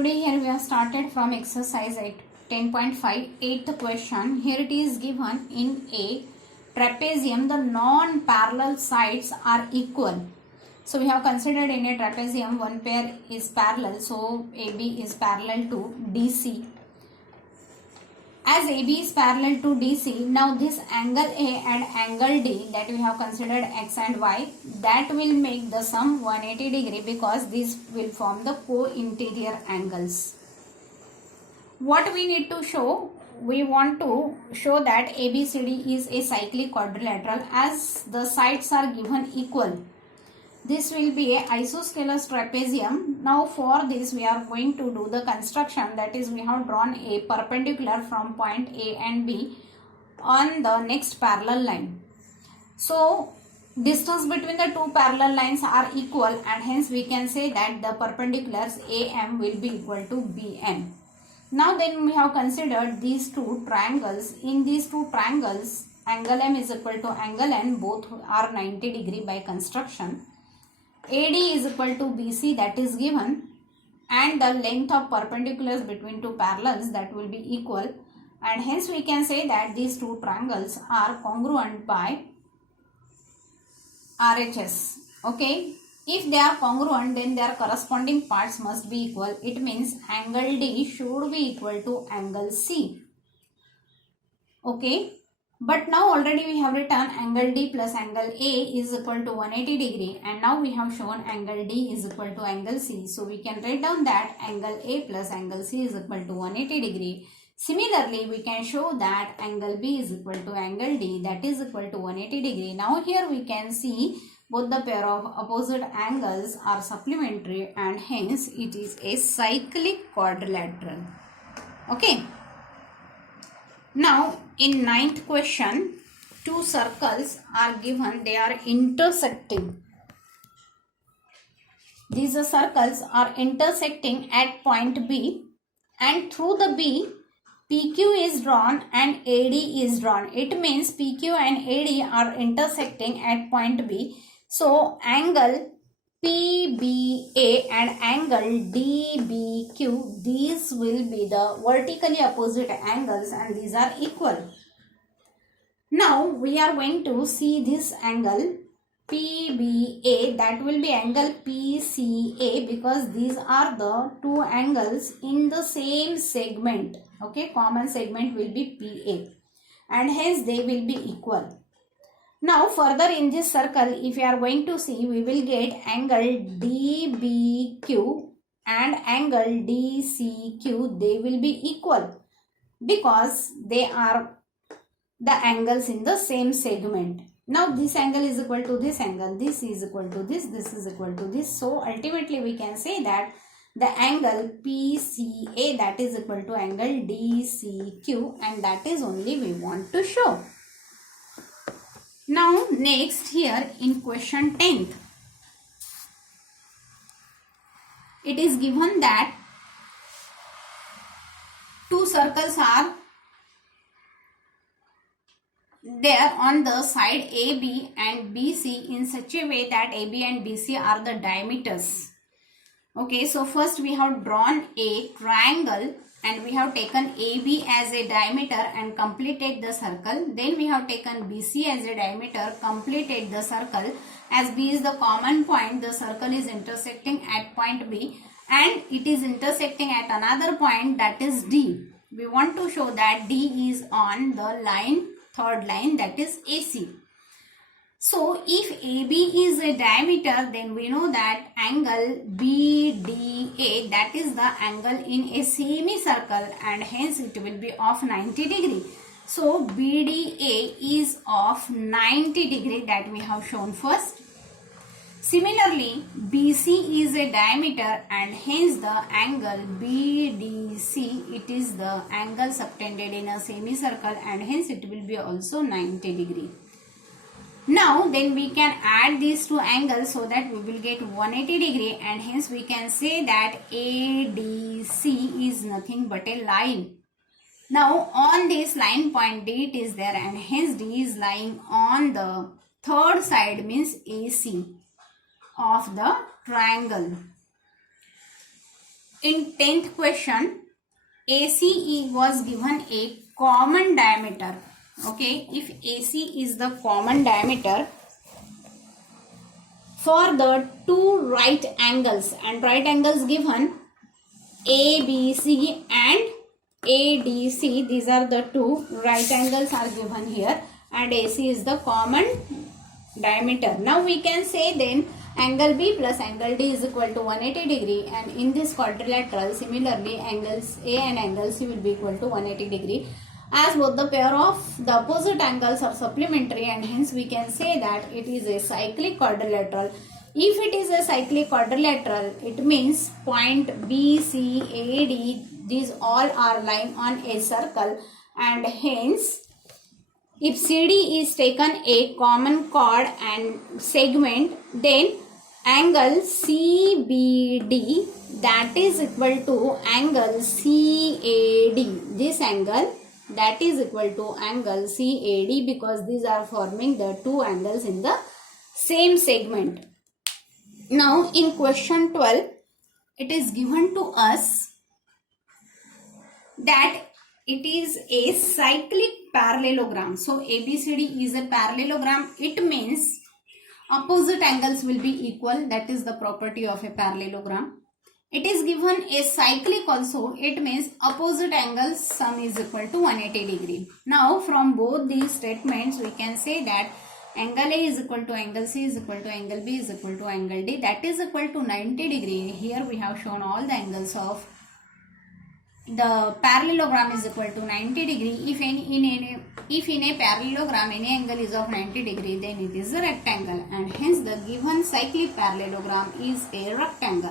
Today here we have started from exercise 10.5, eighth question. Here it is given in a trapezium the non-parallel sides are equal. So we have considered in a trapezium one pair is parallel, so AB is parallel to DC. As AB is parallel to DC, now this angle A and angle D that we have considered X and Y, that will make the sum 180 degree because this will form the co-interior angles. What we need to show? We want to show that ABCD is a cyclic quadrilateral as the sides are given equal. This will be a isosceles trapezium. Now for this we are going to do the construction, that is we have drawn a perpendicular from point A and B on the next parallel line. So distance between the two parallel lines are equal and hence we can say that the perpendiculars AM will be equal to BN. Now then we have considered these two triangles. In these two triangles angle M is equal to angle N, both are 90 degree by construction. AD is equal to BC, that is given, and the length of perpendiculars between two parallels that will be equal, and hence we can say that these two triangles are congruent by RHS. Okay, if they are congruent then their corresponding parts must be equal. It means angle D should be equal to angle C. Okay. But now already we have written angle D plus angle A is equal to 180 degree, and now we have shown angle D is equal to angle C. So we can write down that angle A plus angle C is equal to 180 degree. Similarly, we can show that angle B is equal to angle D, that is equal to 180 degree. Now here we can see both the pair of opposite angles are supplementary and hence it is a cyclic quadrilateral. Okay. Now in ninth question, two circles are given, they are intersecting. These circles are intersecting at point B, and through the B, PQ is drawn and AD is drawn. It means PQ and AD are intersecting at point B. So angle PBA and angle DBQ, these will be the vertically opposite angles and these are equal. Now we are going to see this angle PBA, that will be angle PCA because these are the two angles in the same segment. Okay, common segment will be PA and hence they will be equal. Now further in this circle, if you are going to see, we will get angle DBQ and angle DCQ, they will be equal because they are the angles in the same segment. Now this angle is equal to this angle, this is equal to this is equal to this. So ultimately we can say that the angle PCA, that is equal to angle DCQ, and that is only we want to show. Now next here in question 10th, it is given that two circles are there on the side AB and BC in such a way that AB and BC are the diameters. Okay, so first we have drawn a triangle and we have taken AB as a diameter and completed the circle. Then we have taken BC as a diameter, completed the circle. As B is the common point, the circle is intersecting at point B and it is intersecting at another point, that is D. We want to show that D is on the line, third line, that is AC. So if AB is a diameter, then we know that angle BDA, that is the angle in a semicircle and hence it will be of 90 degree. So BDA is of 90 degree, that we have shown first. Similarly, BC is a diameter and hence the angle BDC, it is the angle subtended in a semicircle and hence it will be also 90 degree. Now then we can add these two angles so that we will get 180 degree and hence we can say that ADC is nothing but a line. Now on this line point D it is there and hence D is lying on the third side, means AC of the triangle. In 10th question, ACE was given a common diameter. Okay, if AC is the common diameter for the two right angles, and right angles given ABC and ADC, these are the two right angles are given here, and AC is the common diameter. Now we can say then angle B plus angle D is equal to 180 degree, and in this quadrilateral similarly angles A and angle C will be equal to 180 degree, as both the pair of the opposite angles are supplementary, and hence we can say that it is a cyclic quadrilateral. If it is a cyclic quadrilateral, it means point B, C, A, D, these all are lying on a circle, and hence if CD is taken a common chord and segment, then angle CBD that is equal to angle CAD. This angle that is equal to angle CAD, because these are forming the two angles in the same segment. Now in question 12, it is given to us that it is a cyclic parallelogram. So ABCD is a parallelogram. It means opposite angles will be equal. That is the property of a parallelogram. It is given a cyclic also. It means opposite angles sum is equal to 180 degree. Now from both these statements we can say that angle A is equal to angle C is equal to angle B is equal to angle D, that is equal to 90 degree. Here we have shown all the angles of the parallelogram is equal to 90 degree. If in a parallelogram any angle is of 90 degree, then it is a rectangle, and hence the given cyclic parallelogram is a rectangle.